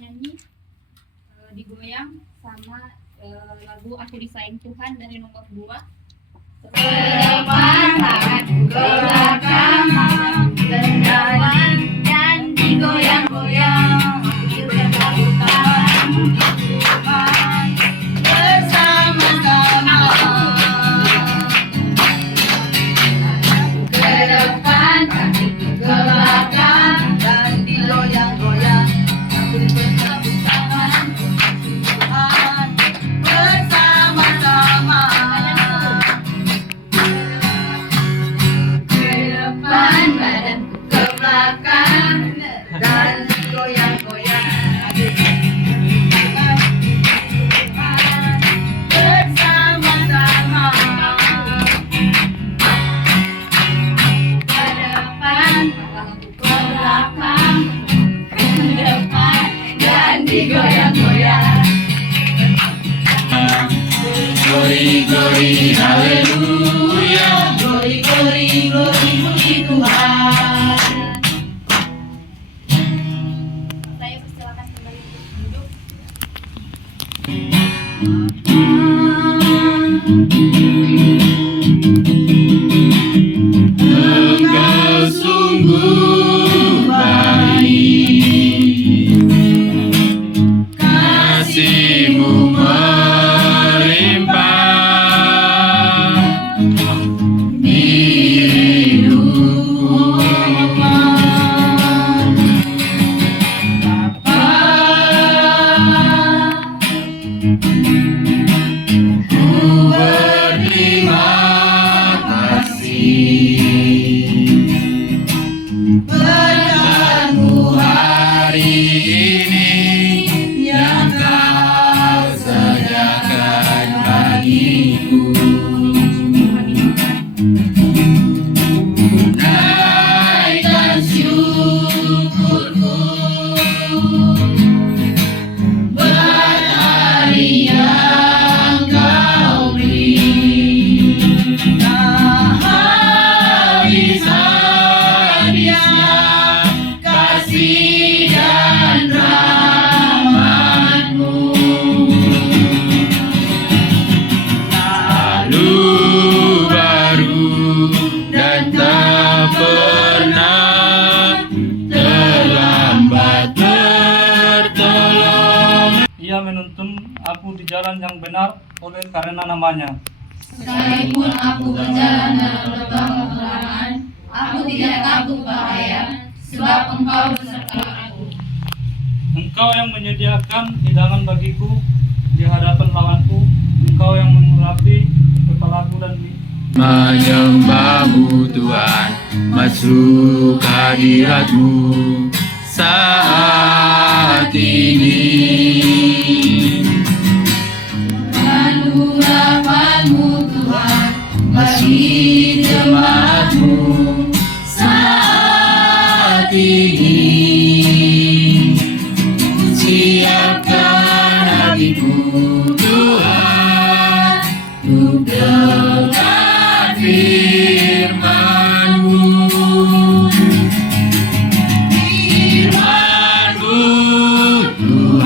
nyanyi digoyang sama lagu Aku Disayang Tuhan dari nomor 2. Ke depan tanganku ke belakang, ke depan dan digoyang-goyang. Kita lakukan bersama-sama. Ke depan tanganku ke belakang dan digoyang-goyang. Bertepuk tangan Tuhan bersama-sama. Badanku ke belakang dan goyang-goyang bersama-sama. Ke depan, ke belakang, ke depan dan digoyang-goyang. Glory, glory, haleluya. Glory, glory, glory, puji Tuhan. Saya persilakan kembali untuk duduk. Engkau sungguh baik, kasih-Mu melimpah di hidupku. Ku berterima kasih berkat-Mu hari ini yang Kau sediakan bagiku. Naikkan syukurku buat hari yang Kau beri. Habis-habisnya kasih dan rahmat-Mu, selalu baru dan tak pernah terlambat tertolong. Ia menuntun aku di jalan yang benar oleh karena namanya. Sekalipun aku berjalan dalam lubang kegelapan, aku tidak takut bahaya, sebab Engkau beserta aku. Engkau yang menyediakan hidangan bagiku di hadapan lawanku. Engkau yang mengurapi kepalaku dan Menyembah-Mu Tuhan, masuk hadirat-Mu saat ini. Anugerah rahmat-Mu Tuhan bagi jemaat-Mu saat ini. Siapkan hatiku Tuhan untuk dengar firman-Mu. Firman-Mu Tuhan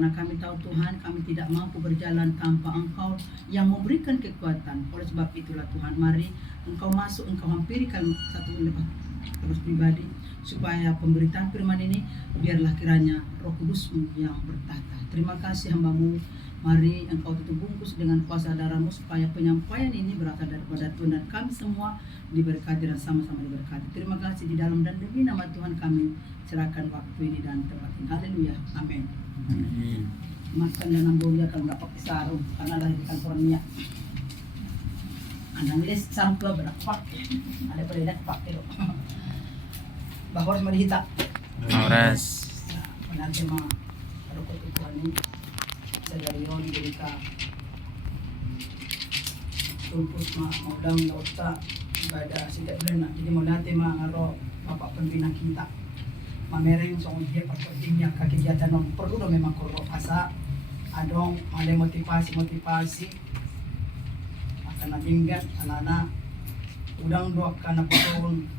Karena kami tahu Tuhan, kami tidak mampu berjalan tanpa Engkau yang memberikan kekuatan. Oleh sebab itulah Tuhan, mari Engkau masuk, Engkau hampiri kami satu lepas pribadi, supaya pemberitaan firman ini biarlah kiranya Roh Kudus-Mu yang bertata. Terima kasih hamba-Mu, mari Engkau tutup bungkus dengan kuasa darah-Mu, supaya penyampaian ini berasal daripada Tuhan dan kami semua diberkati dan sama-sama diberkati. Terima kasih di dalam dan demi nama Tuhan kami serahkan waktu ini dan tempat ini. Haleluya, amin. Makan dan ambil akan dapat sarung karena lahir di California. Anang les sampai berapa? Ada pada pakai loh. Bahwa harus melihat. Oras. Nanti mah kalau kau Tuhan ini sedarion jadi ka tumpus mah mau dalam lauta ibadah sikat bulan. Jadi mau nanti mah ngaro bapak pembina kita. Mamereng soal dia perpentingnya kegiatan non perlu dong memang kurang asa adong ada motivasi akan nabinggat anak-anak udang dua karena potong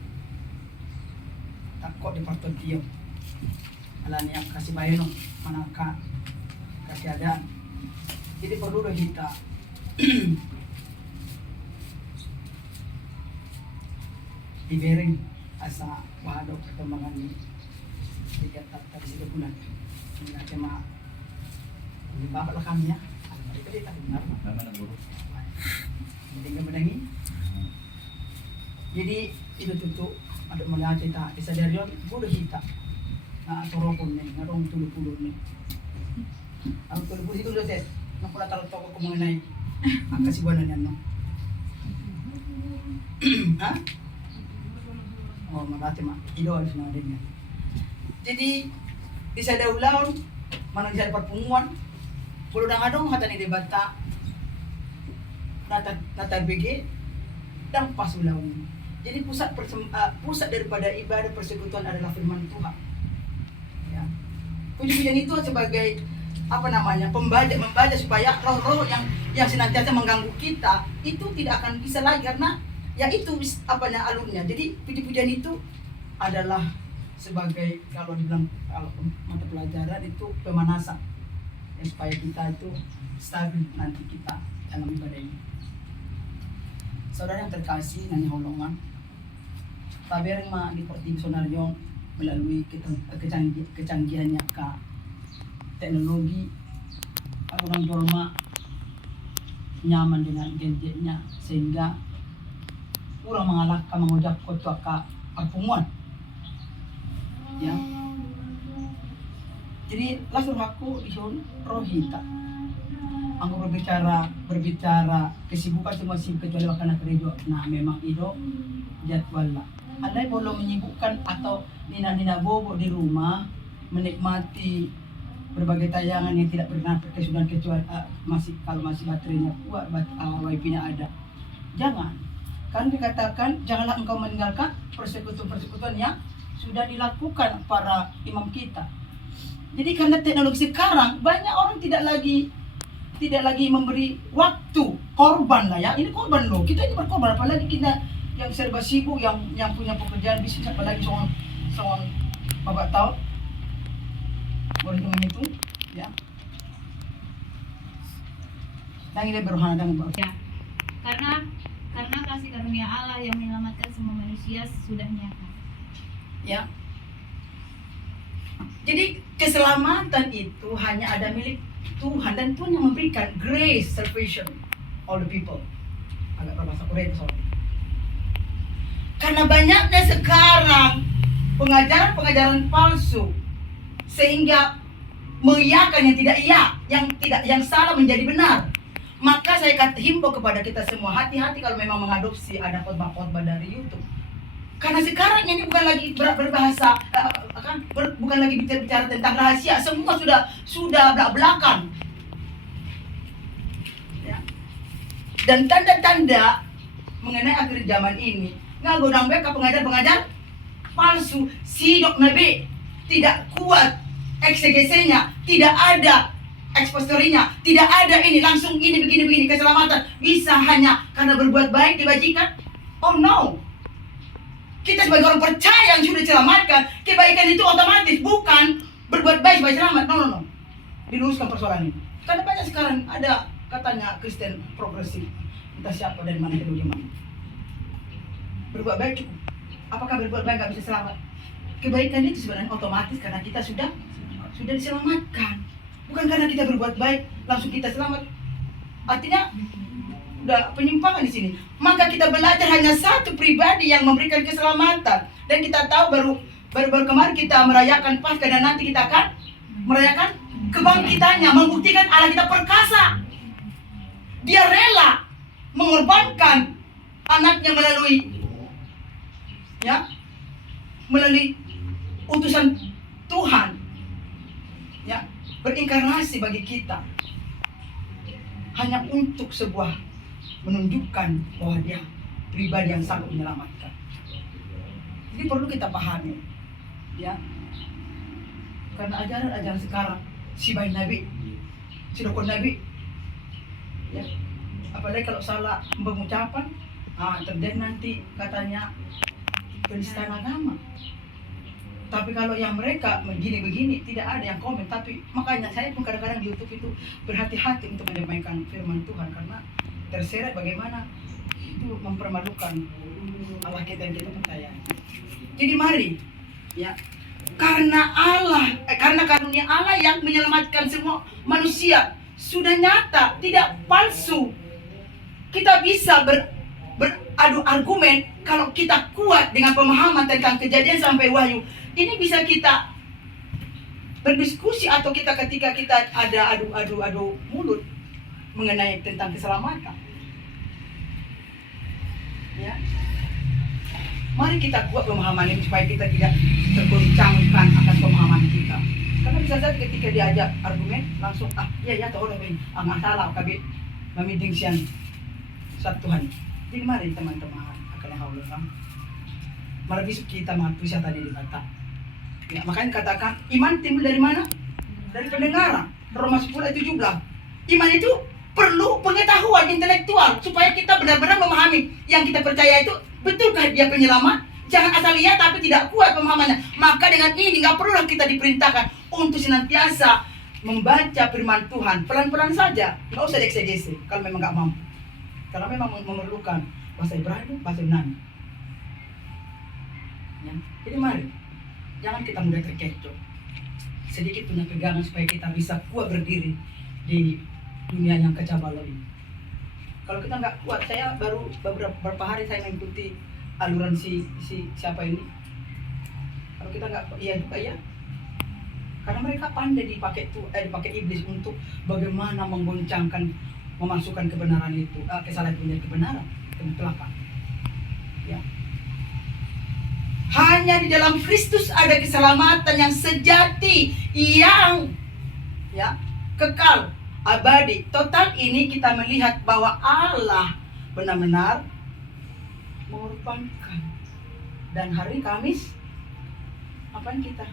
takut di pertentiyo alani yang kasih bayo no manangka kasih adaan jadi perlu dong kita ibereng asa wahado perkembangan ini tiga tadi sudah bulan tidak cuma di bapak lah kami ya ada tadi tak benar jadi kemudian jadi itu tutup ada mulai kita disadarion bodoh kita nah torokon nih ngarong tulu nih ang tulu itu udah tes nak pula taruh toko mengenai akasi buana niyan no ha oh marati mah ido harus nadenya. Jadi di sada ulaw manang sa perpunguan pulo dang adong hata ni debata natabigi dan pas ulaw. Jadi pusat daripada ibadah persekutuan adalah firman Tuhan. Ya. Puji-pujian itu sebagai membaca supaya roh-roh yang senantiasa mengganggu kita itu tidak akan bisa lagi karena ya itu alurnya. Jadi puji-pujian itu adalah sebagai kalau dibilang kalau mata pelajaran itu pemanasan ya, supaya kita itu stabil nanti kita dalam ibadah ini. Saudara yang terkasih nanya holongan taber ma di Portisonario melalui kecanggihannya ke teknologi orang dorma nyaman dengan gadgetnya sehingga kurang mengalahkan mengucap kota ke perpunguan ya. Jadi langsung aku isun rohita. Aku berbicara kesibukan semua sibuk kecuali karena gereja. Nah memang itu jadwal lah. Ada yang belum menyibukkan atau nina-nina bobo di rumah menikmati berbagai tayangan yang tidak pernah kesudahan kecuali kalau masih baterainya kuat, wifi-nya ada. Jangan. Kan dikatakan janganlah engkau meninggalkan persekutuan yang sudah dilakukan para imam kita. Jadi karena teknologi sekarang banyak orang tidak lagi memberi waktu, korban lah ya. Ini korban loh. Kita ini berkorban, apalagi kita yang serba sibuk, yang punya pekerjaan bisnis, apalagi seorang bapak tahu boleh itu ya. Dan ini berhana dan Ya. Karena kasih karunia Allah yang menyelamatkan semua manusia sudah nyata. Ya. Jadi keselamatan itu hanya ada milik Tuhan dan Tuhan yang memberikan grace salvation all the people. Agak berbahasa Korea soalnya. Karena banyaknya sekarang pengajaran palsu sehingga mengiyakan yang tidak iya, yang salah menjadi benar. Maka saya himbau kepada kita semua, hati-hati kalau memang mengadopsi ada khotbah-khotbah dari YouTube. Karena sekarang ini bukan lagi berbahasa, bukan lagi bicara tentang rahasia, semua sudah belak-belakan. Ya. Dan tanda-tanda mengenai akhir zaman ini, nggak godang mereka pengajar-pengajar palsu, sidok nabi tidak kuat, eksegesinya tidak ada, ekspositorinya tidak ada, ini langsung ini begini keselamatan bisa hanya karena berbuat baik dibajikan. Oh no. Kita sebagai orang percaya yang sudah diselamatkan, kebaikan itu otomatis, bukan berbuat baik supaya selamat. No. diluruskan persoalan ini. Karena banyak sekarang ada katanya Kristen progresif, entah siapa dari mana ke mana. Berbuat baik cukup. Apakah berbuat baik nggak bisa selamat? Kebaikan itu sebenarnya otomatis karena kita sudah diselamatkan. Bukan karena kita berbuat baik langsung kita selamat. Artinya udah penyimpangan di sini. Maka kita belajar hanya satu pribadi yang memberikan keselamatan, dan kita tahu baru kemarin kita merayakan Paskah, dan nanti kita akan merayakan kebangkitannya, membuktikan Allah kita perkasa. Dia rela mengorbankan anaknya melalui utusan Tuhan, ya, berinkarnasi bagi kita, hanya untuk sebuah menunjukkan bahwa dia pribadi yang sanggup menyelamatkan. Jadi perlu kita pahami, ya, karena ajaran sekarang si bayi nabi, si dokon nabi, ya, apalagi kalau salah pengucapan, terjadi nanti katanya penistaan agama. Tapi kalau yang mereka begini tidak ada yang komen. Tapi makanya saya pun kadang-kadang di YouTube itu berhati-hati untuk menyampaikan firman Tuhan, karena terseret bagaimana itu mempermalukan Allah kita yang kita percaya. Jadi mari, ya, karena karunia Allah yang menyelamatkan semua manusia sudah nyata, tidak palsu. Kita bisa beradu argumen kalau kita kuat dengan pemahaman tentang Kejadian sampai Wahyu. Ini bisa kita berdiskusi, atau ketika kita ada adu mulut mengenai tentang keselamatan. Ya. Mari kita kuat pemahaman ini supaya kita tidak tergoncangkan akan pemahaman kita. Karena bisa saja ketika diajak argumen langsung ya tahu ini masalah kabit memiding sian satu Tuhan. Jadi mari teman-teman akan haulullah. Mari besok kita mampu siapa tadi dikata. Ya, makanya katakan iman timbul dari mana? Dari pendengaran. Roma 10 ayat 17. Iman itu perlu pengetahuan intelektual supaya kita benar-benar memahami yang kita percaya itu betulkah dia penyelamat. Jangan asal lihat tapi tidak kuat pemahamannya. Maka dengan ini nggak perlulah kita diperintahkan untuk senantiasa membaca firman Tuhan pelan-pelan saja, nggak usah dieksegesi kalau memang nggak mampu. Karena memang memerlukan bahasa Ibrani, bahasa Yunani. Ya. Jadi mari, jangan kita mudah terkecoh. Sedikit punya pegangan supaya kita bisa kuat berdiri di dunia yang kacau balau ini. Kalau kita nggak kuat, saya baru beberapa hari saya mengikuti aluran si siapa ini. Kalau kita nggak, iya. Karena mereka pandai dipakai iblis untuk bagaimana menggoncangkan, memasukkan kebenaran itu, kesalahan menjadi kebenaran, kecelakaan. Ya. Hanya di dalam Kristus ada keselamatan yang sejati, yang kekal, abadi. Total ini kita melihat bahwa Allah benar-benar mengorbankan. Dan hari Kamis, apa yang kita?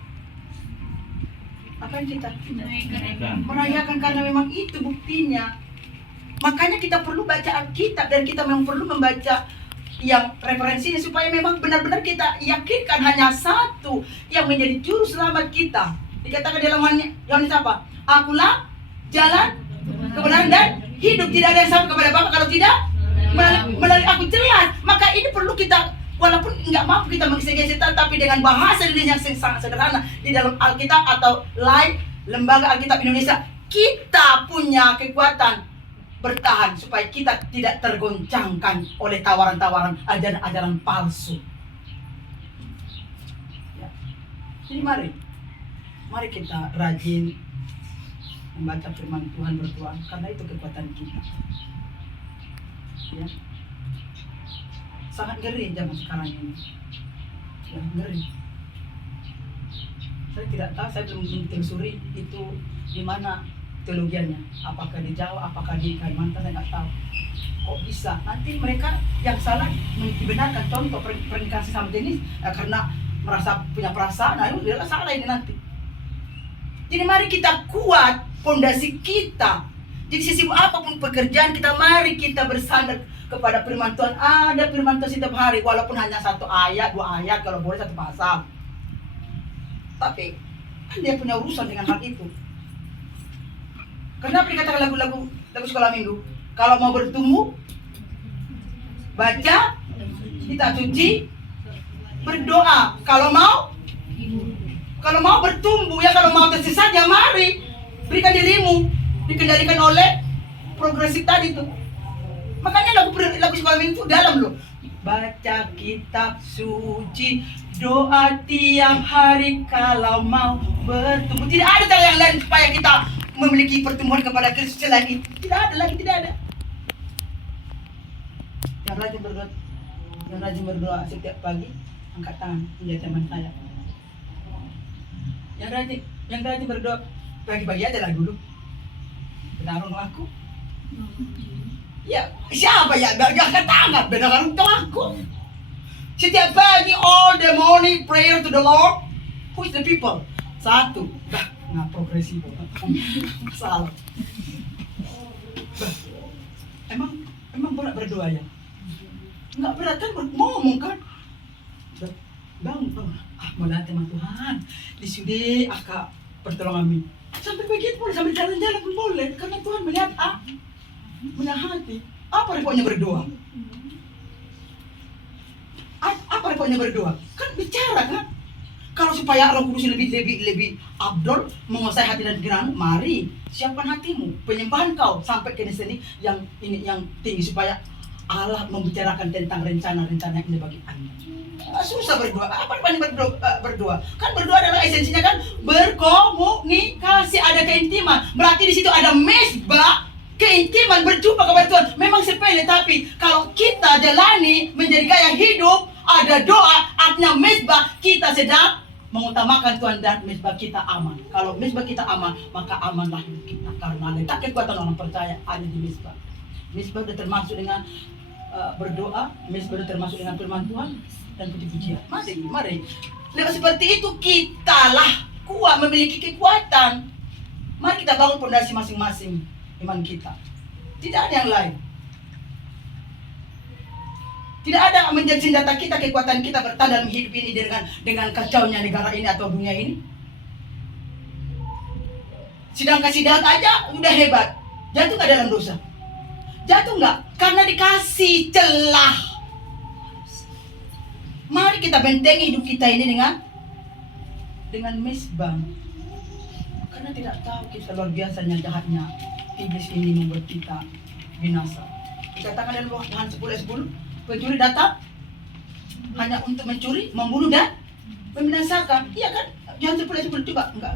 Merayakan, karena memang itu buktinya. Makanya kita perlu baca Alkitab, dan kita memang perlu membaca yang referensinya supaya memang benar-benar kita yakinkan hanya satu yang menjadi juru selamat kita. Dikatakan dalam Yohanes apa? Akulah jalan, kebenaran dan hidup. Tidak ada yang sama kepada Bapa kalau tidak melalui aku. Jelas. Maka ini perlu kita, walaupun nggak mampu kita mengeksegesi, tapi dengan bahasa Indonesia yang sangat sederhana di dalam Alkitab atau lain lembaga Alkitab Indonesia, kita punya kekuatan bertahan supaya kita tidak tergoncangkan oleh tawaran-tawaran ajaran-ajaran palsu. Ya. Jadi mari kita rajin membaca firman Tuhan, berdoa, karena itu kekuatan kita. Ya. Sangat ngeri zaman sekarang ini. Ya, ngeri. Saya tidak tahu, saya belum menelusuri itu di mana teologianya, apakah di Jawa, apakah di Kalimantan, saya nggak tahu. Kok bisa? Nanti mereka yang salah dibenarkan, contoh pernikahan sesama jenis karena merasa punya perasaan, nah itu adalah salah ini nanti. Jadi mari kita kuat fondasi kita. Jadi sesibuk apapun pekerjaan kita, mari kita bersandar kepada firman Tuhan. Ada firman Tuhan setiap hari, walaupun hanya 1 ayat, 2 ayat, kalau boleh 1 pasal. Tapi kan dia punya urusan dengan hal itu. Kenapa dikatakan lagu sekolah minggu? Kalau mau bertumbuh, baca, kita cuci, berdoa. Kalau mau bertumbuh ya, kalau mau tersesat ya mari berikan dirimu dikendalikan oleh progresif tadi tuh. Makanya lagu sekolah minggu itu dalam loh. Baca kitab suci, doa tiap hari kalau mau bertumbuh. Tidak ada cara yang lain supaya kita memiliki pertumbuhan kepada Kristus selain itu. Tidak ada. Yang rajin berdoa setiap pagi, angkat tangan menjadi teman saya. Yang rajin berdoa pagi-pagi aja lah dulu. Benar aku. Ya, siapa ya? Gak ketangkap, benar aku. Setiap pagi, all the morning prayer to the Lord. Who is the people? Satu. Nggak progresif. Salah. Emang berat berdoa ya? Nggak berat kan? Ngomong kan? Bang. Melatih sama Tuhan. Disudah akak pertolongan kami. Sampai begitu boleh, sampai jalan-jalan pun boleh. Karena Tuhan melihat melihat hati. Apa repotnya berdoa? Apa repotnya berdoa? Kan bicara kan? Kalau supaya Roh Kudus lebih abdol menguasai hati dan pikiran, mari siapkan hatimu, penyembahan kau sampai ke sini yang tinggi supaya Allah membicarakan tentang rencana-rencana ini bagi Anda. Nggak susah berdoa. Apa yang berdoa? Kan berdoa adalah esensinya kan berkomunikasi, ada keintiman. Berarti di situ ada mesbah, keintiman, berjumpa kepada Tuhan. Memang sepele, tapi kalau kita jalani menjadi gaya hidup, ada doa, artinya mesbah, kita sedang mengutamakan Tuhan dan mesbah kita aman. Kalau mesbah kita aman, maka amanlah hidup kita. Karena letak kekuatan orang percaya ada di mesbah. Mesbah sudah termasuk dengan berdoa, mesbah sudah termasuk dengan firman Tuhan dan puji-pujian. Mari. Lewat seperti itu kitalah kuat, memiliki kekuatan. Mari kita bangun fondasi masing-masing iman kita. Tidak ada yang lain. Tidak ada menjadi senjata kita, kekuatan kita bertahan dalam hidup ini dengan kacaunya negara ini atau dunia ini. Sidang kasih Daud aja udah hebat. Jatuh nggak dalam dosa? Jatuh nggak? Karena dikasih celah. Mari kita bentengi hidup kita ini dengan mesbah. Karena tidak tahu kita luar biasanya jahatnya iblis ini membuat kita binasa. Dikatakan dalam Yohanes 10:10, pencuri datang hanya untuk mencuri, membunuh dan membinasakan. Iya kan? Yohanes 10:10 juga enggak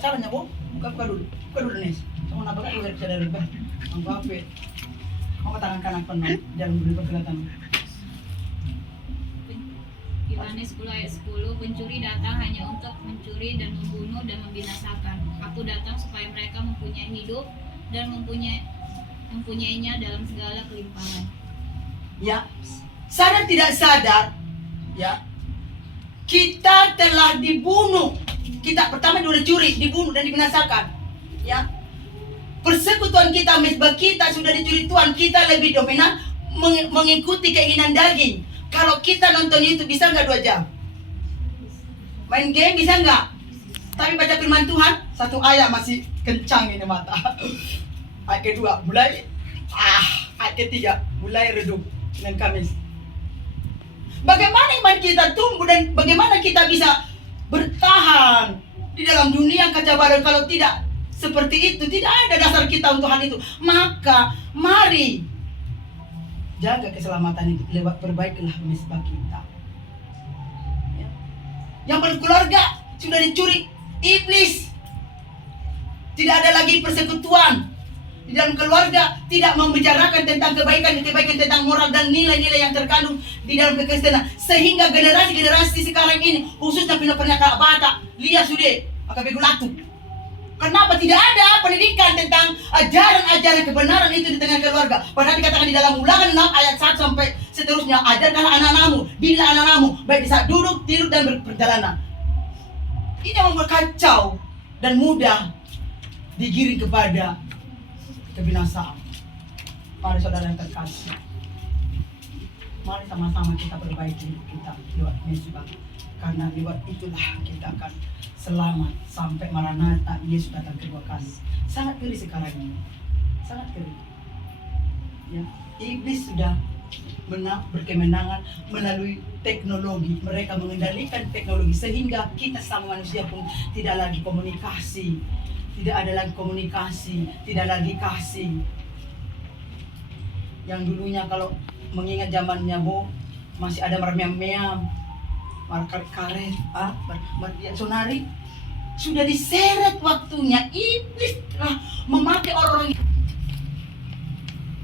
salahnya, Bu. Buka dulu Nes. Kamu nabrak dulu dari bah. Anggape. Kamu tangan kanan penuh, jangan beri perkelihatan. Yohanes 10:10, pencuri datang hanya untuk mencuri dan membunuh dan membinasakan. Aku datang supaya mereka mempunyai hidup dan mempunyainya dalam segala kelimpahan. Ya, sadar tidak sadar, ya, kita telah dibunuh. Kita pertama dulu curi, dibunuh dan dibinasakan. Ya, persekutuan kita, mesbah kita sudah dicuri Tuhan. Kita lebih dominan mengikuti keinginan daging. Kalau kita nonton YouTube bisa nggak 2 jam? Main game bisa nggak? Tapi baca firman Tuhan, 1 ayat masih kencang ini mata. Ayat kedua mulai, ayat ketiga mulai redup Senin Kamis. Bagaimana iman kita tumbuh dan bagaimana kita bisa bertahan di dalam dunia kacau balau kalau tidak seperti itu? Tidak ada dasar kita untuk hal itu. Maka mari jaga keselamatan itu lewat perbaikilah mesbah kita. Ya. Yang berkeluarga sudah dicuri iblis. Tidak ada lagi persekutuan di dalam keluarga, tidak membicarakan tentang kebaikan tentang moral dan nilai-nilai yang terkandung di dalam kekristenan, sehingga generasi sekarang ini khususnya pernyataan Batak lihat sudah akan begulatu. Kenapa tidak ada pendidikan tentang ajaran-ajaran kebenaran itu di tengah keluarga? Padahal dikatakan di dalam Ulangan 6 ayat 1 sampai seterusnya, ajarkanlah anak-anakmu, didiklah anak-anakmu baik di saat duduk, tidur dan berperjalanan. Ini yang membuat kacau dan mudah digiring kepada kebinasaan. Mari saudara yang terkasih, mari sama-sama kita perbaiki hidup kita lewat mesbah. Karena lewat itulah kita akan selamat sampai Maranatha, Yesus datang kedua kali. Sangat geli sekarang ini, sangat geli. Ya, iblis sudah berkemenangan melalui teknologi. Mereka mengendalikan teknologi sehingga kita sama manusia pun tidak lagi komunikasi, tidak ada lagi komunikasi, tidak lagi kasih. Yang dulunya kalau mengingat zamannya masih ada mermiam-miam, market karet, sonari, sudah diseret waktunya. Iblis telah memakai orang-orang.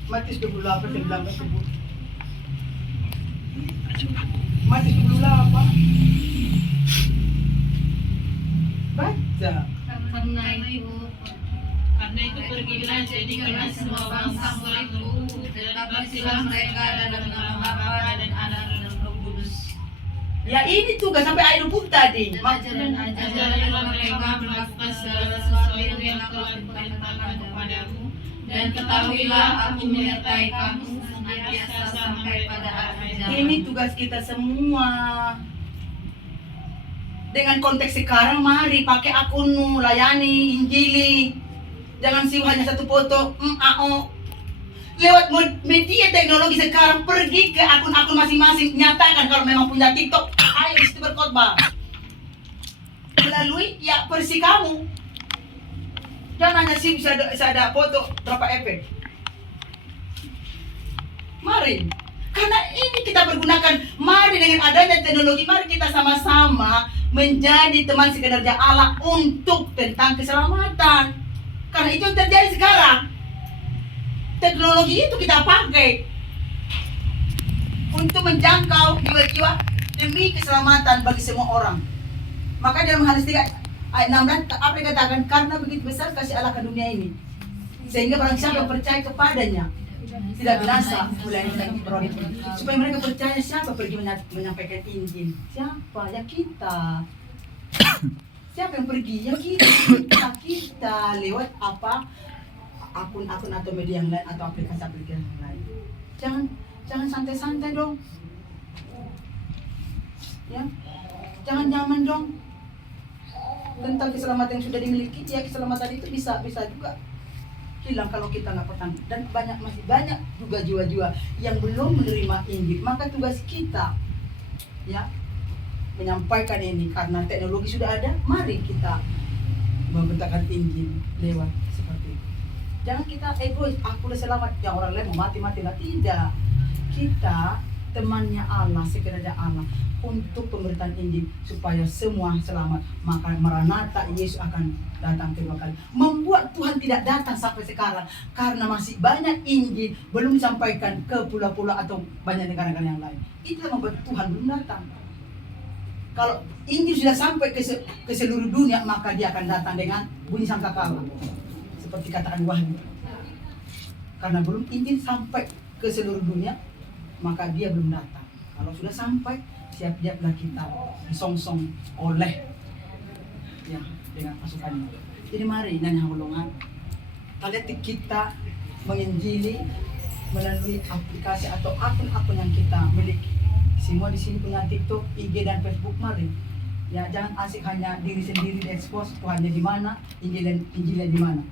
Matius 28 19 sebut. Matius 28. Baca. Karena itu pergilah jadikanlah semua bangsa murid-Mu dan baptisalah mereka dalam nama Bapa dan Anak dan Roh Kudus. Ya ini tugas sampai ayat 20 tadi. Ajarlah mereka melakukan segala sesuatu yang telah Kuperintahkan kepadamu, dan ketahuilah Aku menyertai kamu senantiasa sampai pada akhir zaman. Ini tugas kita semua. Dengan konteks sekarang, mari pakai akunmu, layani, injili. Jangan sih hanya satu foto, lewat media teknologi sekarang, pergi ke akun-akun masing-masing, nyatakan kalau memang punya TikTok, ayo disitu berkhotbah. Melalui ya versi kamu. Jangan hanya sih bisa ada foto berapa efek. Mari, karena ini kita pergunakan, mari dengan adanya teknologi, mari kita sama-sama menjadi teman sekerja Allah untuk tentang keselamatan. Karena itu yang terjadi sekarang. Teknologi itu kita pakai untuk menjangkau jiwa-jiwa demi keselamatan bagi semua orang. Maka dalam Yohanes 3 ayat 16 apa yang dikatakan, karena begitu besar kasih Allah ke dunia ini, sehingga barang siapa yang percaya kepadanya tidak binasa, melainkan beroleh hidup. Supaya mereka percaya, siapa pergi menyampaikan Injil? Siapa? Ya kita. Siapa yang pergi? Ya kita lewat apa? Akun-akun atau media yang lain atau aplikasi-aplikasi yang lain. Jangan santai-santai dong. Ya. Jangan nyaman dong. Tentang keselamatan yang sudah dimiliki, ya keselamatan itu bisa juga hilang kalau kita nggak pertahankan. Dan masih banyak juga jiwa-jiwa yang belum menerima Injil. Maka tugas kita, ya, menyampaikan ini. Karena teknologi sudah ada, mari kita memberitakan Injil lewat seperti itu. Jangan kita egois, aku udah selamat, yang orang lain mau mati-mati lah. Tidak. Kita temannya Allah, sekerja Allah untuk pemberitaan Injil supaya semua selamat. Maka Maranatha, Yesus akan datang kedua kali. Membuat Tuhan tidak datang sampai sekarang karena masih banyak Injil belum disampaikan ke pulau-pulau atau banyak negara-negara yang lain. Itu yang membuat Tuhan belum datang. Kalau Injil sudah sampai ke seluruh dunia, maka dia akan datang dengan bunyi sangkakala. Seperti katakan Wahyu. Karena belum Injil sampai ke seluruh dunia, maka dia belum datang. Kalau sudah sampai, siap-siaplah kita disongsong oleh ya dengan pasukannya. Jadi mari nanya holongan, kalian kita menginjili melalui aplikasi atau akun-akun yang kita miliki. Semua di sini punya TikTok, IG dan Facebook, mari. Ya jangan asik hanya diri sendiri diekspos, Tuhannya di mana, Injilnya di mana.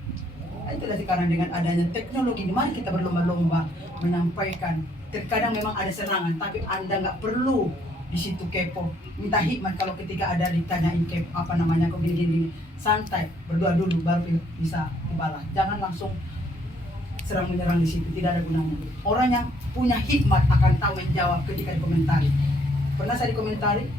Nah, itulah sekarang dengan adanya teknologi, mari kita berlomba-lomba menyampaikan. Terkadang memang ada serangan, tapi Anda nggak perlu di situ kepo, minta hikmat. Kalau ketika ada ditanyain kok gini-gini, santai, berdoa dulu baru bisa dibalas. Jangan langsung serang menyerang di situ, tidak ada gunanya. Orang yang punya hikmat akan tahu menjawab ketika dikomentari. Pernah saya dikomentari,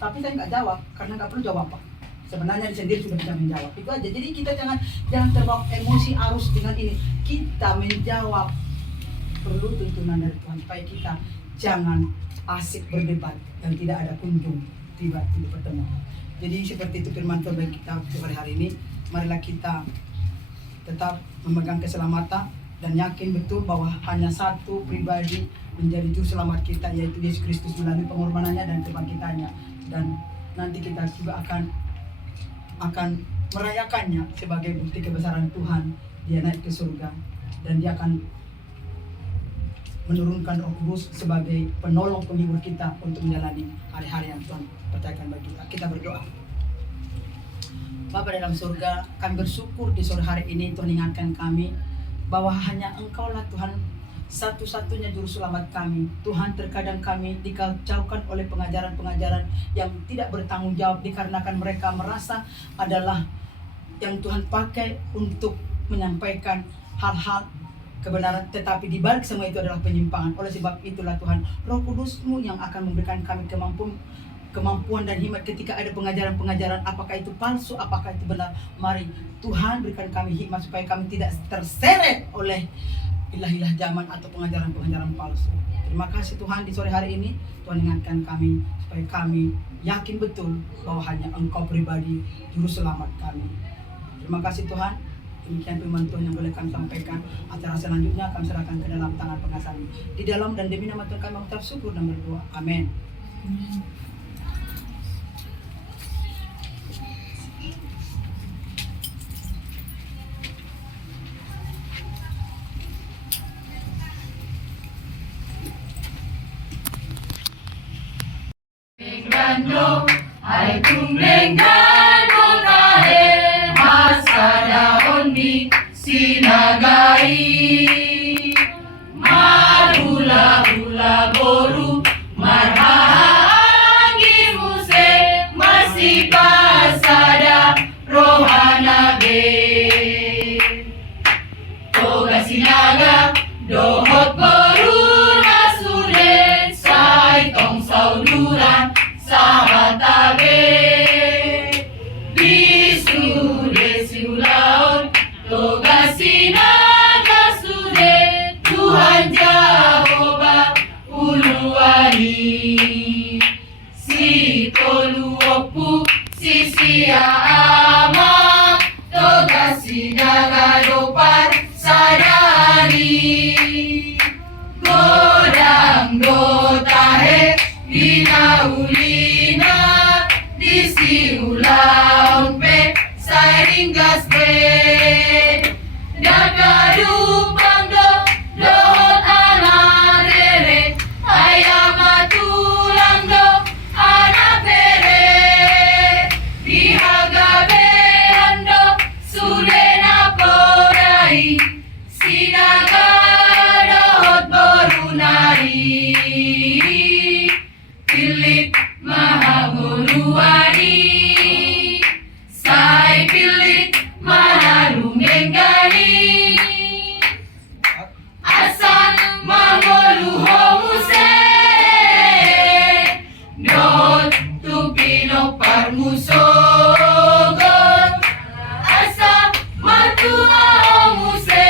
tapi saya nggak jawab karena nggak perlu jawab apa. Sebenarnya dia sendiri sudah bisa menjawab. Itu aja. Jadi kita jangan terbawa emosi arus dengan ini. Kita menjawab perlu tuntunan dari Tuhan supaya kita jangan asik berdebat dan tidak ada kunjung tiba-tiba pertemuan. Jadi seperti itu firman Tuhan bagi kita pada hari ini. Marilah kita tetap memegang keselamatan dan yakin betul bahwa hanya satu pribadi menjadi juru selamat kita, yaitu Yesus Kristus melalui pengorbanannya dan kebangkitannya. Dan nanti kita juga akan merayakannya sebagai bukti kebesaran Tuhan. Dia naik ke surga dan dia akan menurunkan Roh Kudus sebagai penolong penghibur kita untuk menjalani hari-hari yang Tuhan percayakan bagi kita. Kita berdoa. Bapa dalam surga, kami bersyukur di sore hari ini Tuhan ingatkan kami bahwa hanya Engkaulah Tuhan satu-satunya juru selamat kami. Tuhan, terkadang kami dikacaukan oleh pengajaran-pengajaran yang tidak bertanggung jawab dikarenakan mereka merasa adalah yang Tuhan pakai untuk menyampaikan hal-hal kebenaran, tetapi di balik semua itu adalah penyimpangan. Oleh sebab itulah Tuhan, Roh Kudus-Mu yang akan memberikan kami kemampuan dan hikmat ketika ada pengajaran-pengajaran, apakah itu palsu, apakah itu benar. Mari Tuhan berikan kami hikmat supaya kami tidak terseret oleh ilah-ilah zaman atau pengajaran-pengajaran palsu. Terima kasih Tuhan, di sore hari ini Tuhan ingatkan kami supaya kami yakin betul bahwa hanya Engkau pribadi juru selamat kami. Terima kasih Tuhan. Demikian firman Tuhan yang boleh kami sampaikan. Acara selanjutnya kami serahkan ke dalam tangan pengasih. Di dalam dan demi nama Tuhan kami mengucap syukur dan berdoa. Amin. Gandong, ay kumeng gandong kahit masadaon di sinagai. Marula-hula boru, marhangi muse, masih pasada rohana be. Toga sinaga, dohot boru nasulen, saitong sauduran, Sahatabe Bisude siulaon Toga sinaga sude Tuhan Jehovah uluani Si toluopu sisia ama Toga sinaga dopar sadari Godang dotahe Dinaulina disiulaon pe saringgas pe Dagadupang dohot anarere ayamatulang anapere Dihagabehan sudena porai Sinaga dohot borunari Pilit mahamuluani Sai pilit maharumengani Asan mangoluhomuse Dot tupino parmusogon Asa matuahomuse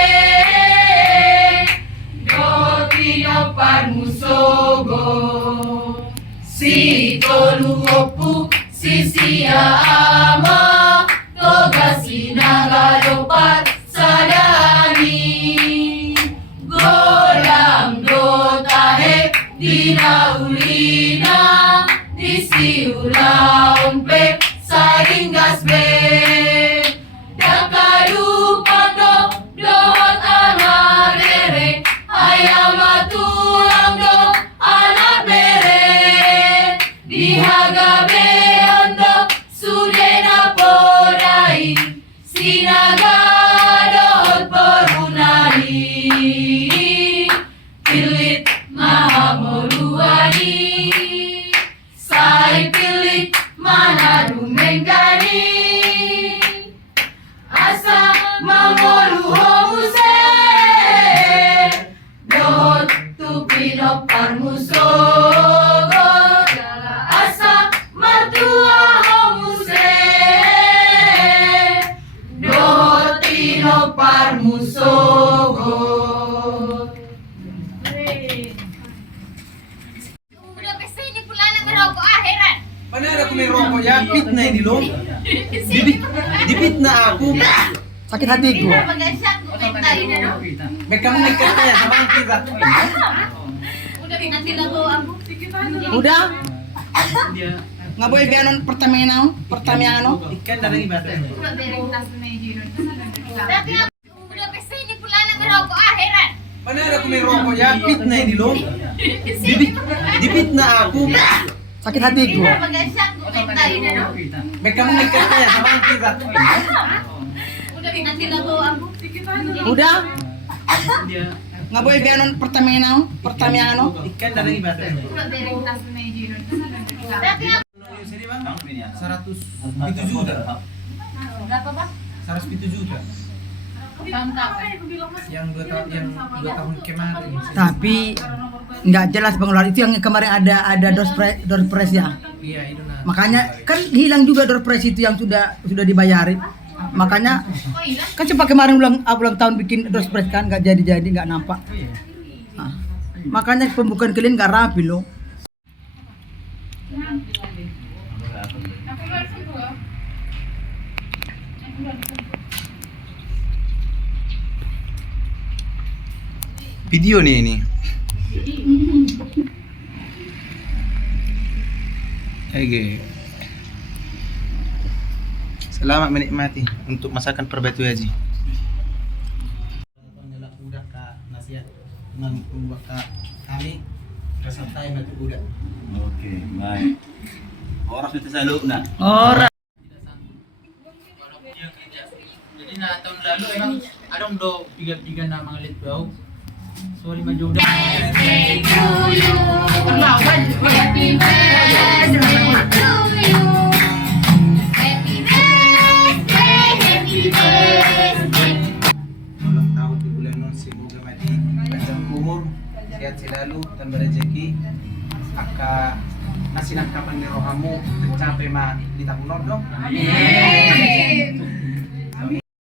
Dot tino parmusogon Si toluopu sisia ama Toga sinaga dopar sadani Golang dotahe dinaulina Disiulaon pe saringgas be Dakadupang dohot anarere Ayamatulang anak bere Dihagabehan sudena podai Sinaga dohot borunari Pilit mahamoluani Sai pilit manadumengani Asa mangoluhomuse Dohot tupino parmusogo Asa matuahomuse Dohot tino parmusogo Udah pesta ini pula na ngerokok akhiran. Mana ada aku merokok ya? Fitnah ini loh. Dipitnah aku. Sakit hatiku. Magasak gue mentain na no. Mereka menekan ya sama kita. Udah nanti lagu aku. Udah? Nggak boleh biaran pertanyaan Ikan dari ibadah. Udah bereng tas na yun. Tapi udah pesta ini pula na ngerokok akhiran. Mana Mana ada aku merokok ya? Fitnah ini loh. Dipitnah aku. Sakit hatiku. Mereka mengikatnya ya sama kita. Udah? Nggak boleh bianon pertanyaan no? Ikan dari ibadah. 100 itu juta. Berapa, Pak? 100 juta. Tahun kapan? Yang 2 tahun kemarin. Tapi nggak jelas pengeluaran itu yang kemarin ada door prize ya. Iya itu nah. Makanya kan hilang juga door prize itu yang sudah dibayarin. Makanya kan cepat kemarin ulang tahun bikin door prize kan nggak jadi nggak nampak. Nah, makanya pembukaan kalian nggak rapi loh. Video nih ini. Oke. Selamat menikmati untuk masakan Perbatu Haji. Udah kak nasihat membuat kami peserta yang batu kuda. Oke, baik. Orang sudah selalu nak. Orang. Jadi na tahun lalu emang ada do tiga nama ngalit bau. So 5 juta. Perlawan. Happy birthday to you. Happy birthday, happy birthday. Ulang tahun di bulan non semoga mati panjang umur, sehat selalu dan berrezeki. Aka nasi nangkapan di rohamu tercapai di tahun dong. Amin.